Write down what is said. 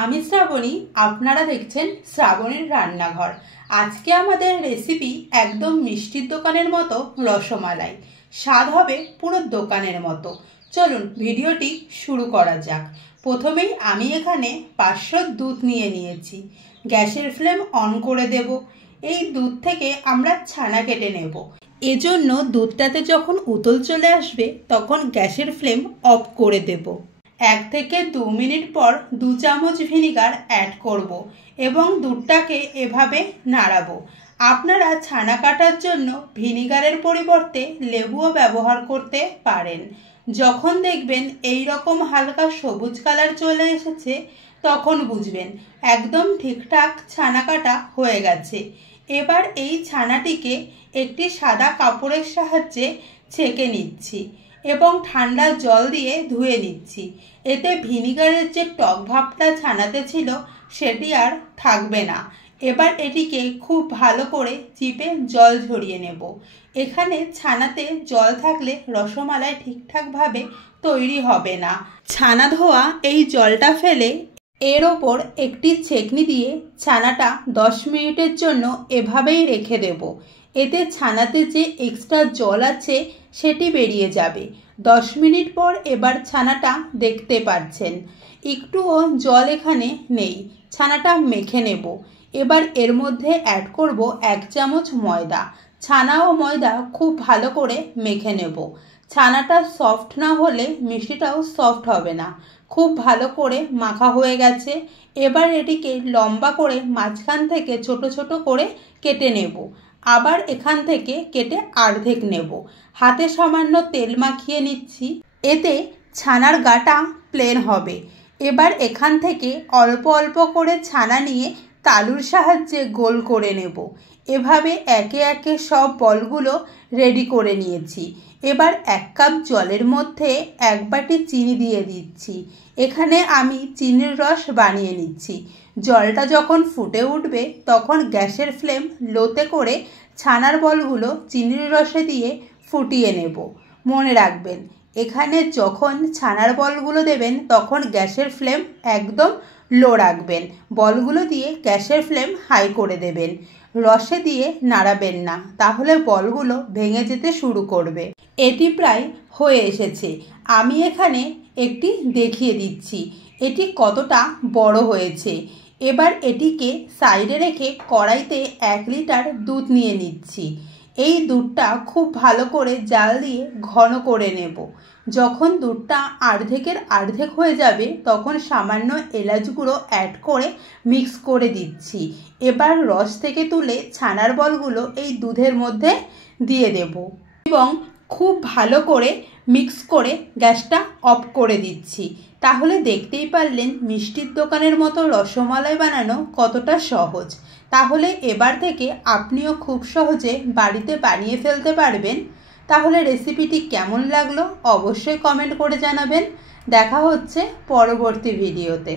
আমি শ্রাবণী, আপনারা দেখছেন শ্রাবণীর রান্নাঘর। আজকে আমাদের রেসিপি একদম মিষ্টির দোকানের মতো রসমালাই। স্বাদ হবে পুরো দোকানের মতো। চলুন ভিডিওটি শুরু করা যাক। প্রথমেই আমি এখানে 500 দুধ নিয়েছি। গ্যাসের ফ্লেম অন করে দেব। এই দুধ থেকে আমরা ছানা কেটে নেব। এজন্য দুধটাতে যখন উতল চলে আসবে তখন গ্যাসের ফ্লেম অফ করে দেব। 1 থেকে 2 মিনিট পর 2 চামচ ভিনিগার অ্যাড করব এবং দুধটাকে এভাবে নাড়াবো। আপনারা ছানা কাটার জন্য ভিনিগারের পরিবর্তে লেবুও ব্যবহার করতে পারেন। যখন দেখবেন এই রকম হালকা সবুজ কালার চলে এসেছে তখন বুঝবেন একদম ঠিকঠাক ছানা কাটা হয়ে গেছে। এবার এই ছানাটিকে একটি সাদা কাপড়ের সাহায্যে ছেঁকে নিচ্ছি এবং ঠান্ডা জল দিয়ে ধুয়ে নিচ্ছি। এতে ভিনিগারের যে টক ভাবটা ছানাতে ছিল সেটি আর থাকবে না। এবার এটিকে খুব ভালো করে চিপে জল ঝরিয়ে নেব। এখানে ছানাতে জল থাকলে রসমালাই ঠিকঠাকভাবে তৈরি হবে না। ছানা ধোয়া এই জলটা ফেলে এর ওপর একটি ছেঁকনি দিয়ে ছানাটা 10 মিনিটের জন্য এভাবেই রেখে দেব। এতে ছানাতে যে এক্সট্রা জল আছে সেটি বেরিয়ে যাবে। 10 মিনিট পর এবার ছানাটা দেখতে পাচ্ছেন একটুও জল এখানে নেই। ছানাটা মেখে নেব। এবার এর মধ্যে অ্যাড করব 1 চামচ ময়দা। ছানা ও ময়দা খুব ভালো করে মেখে নেব। ছানাটা সফট না হলে মিষ্টিটাও সফট হবে না। খুব ভালো করে মাখা হয়ে গেছে। এবার এটিকে লম্বা করে মাঝখান থেকে ছোট ছোট করে কেটে নেব। আবার এখান থেকে কেটে অর্ধেক নেব। হাতে সামান্য তেল মাখিয়ে নিচ্ছি। এতে ছানার গাটা প্লেন হবে। এবার এখান থেকে অল্প অল্প করে ছানা নিয়ে তালুর সাহায্যে গোল করে নেব। এভাবে একে একে সব বলগুলো রেডি করে নিয়েছি। এবার 1 কাপ জলের মধ্যে 1 বাটি চিনি দিয়ে দিচ্ছি। এখানে আমি চিনির রস বানিয়ে নিচ্ছি। জলটা যখন ফুটে উঠবে তখন গ্যাসের ফ্লেম লোতে করে ছানার বলগুলো চিনির রসে দিয়ে ফুটিয়ে নেব। মনে রাখবেন এখানে যখন ছানার বলগুলো দেবেন তখন গ্যাসের ফ্লেম একদম লো রাখবেন। বলগুলো দিয়ে গ্যাসের ফ্লেম হাই করে দেবেন। রসে দিয়ে নাড়াবেন না, তাহলে বলগুলো ভেঙে যেতে শুরু করবে। এটি প্রায় হয়ে এসেছে। আমি এখানে একটি দেখিয়ে দিচ্ছি এটি কতটা বড় হয়েছে। এবার এটিকে সাইডে রেখে কড়াইতে 1 লিটার দুধ নিয়ে নিচ্ছি। এই দুধটা খুব ভালো করে জাল দিয়ে ঘন করে নেব। যখন দুধটা অর্ধেক হয়ে যাবে তখন সামান্য এলাচ গুঁড়ো অ্যাড করে মিক্স করে দিচ্ছি। এবার রস থেকে তুলে ছানার বলগুলো এই দুধের মধ্যে দিয়ে দেব এবং খুব ভালো করে মিক্স করে গ্যাসটা অফ করে দিচ্ছি। তাহলে দেখতেই পারলেন মিষ্টির দোকানের মতো রসমালাই বানানো কতটা সহজ। তাহলে এবার থেকে আপনিও খুব সহজে বাড়িতে বানিয়ে ফেলতে পারবেন। তাহলে রেসিপিটি কেমন লাগলো অবশ্যই কমেন্ট করে জানাবেন। দেখা হচ্ছে পরবর্তী ভিডিওতে।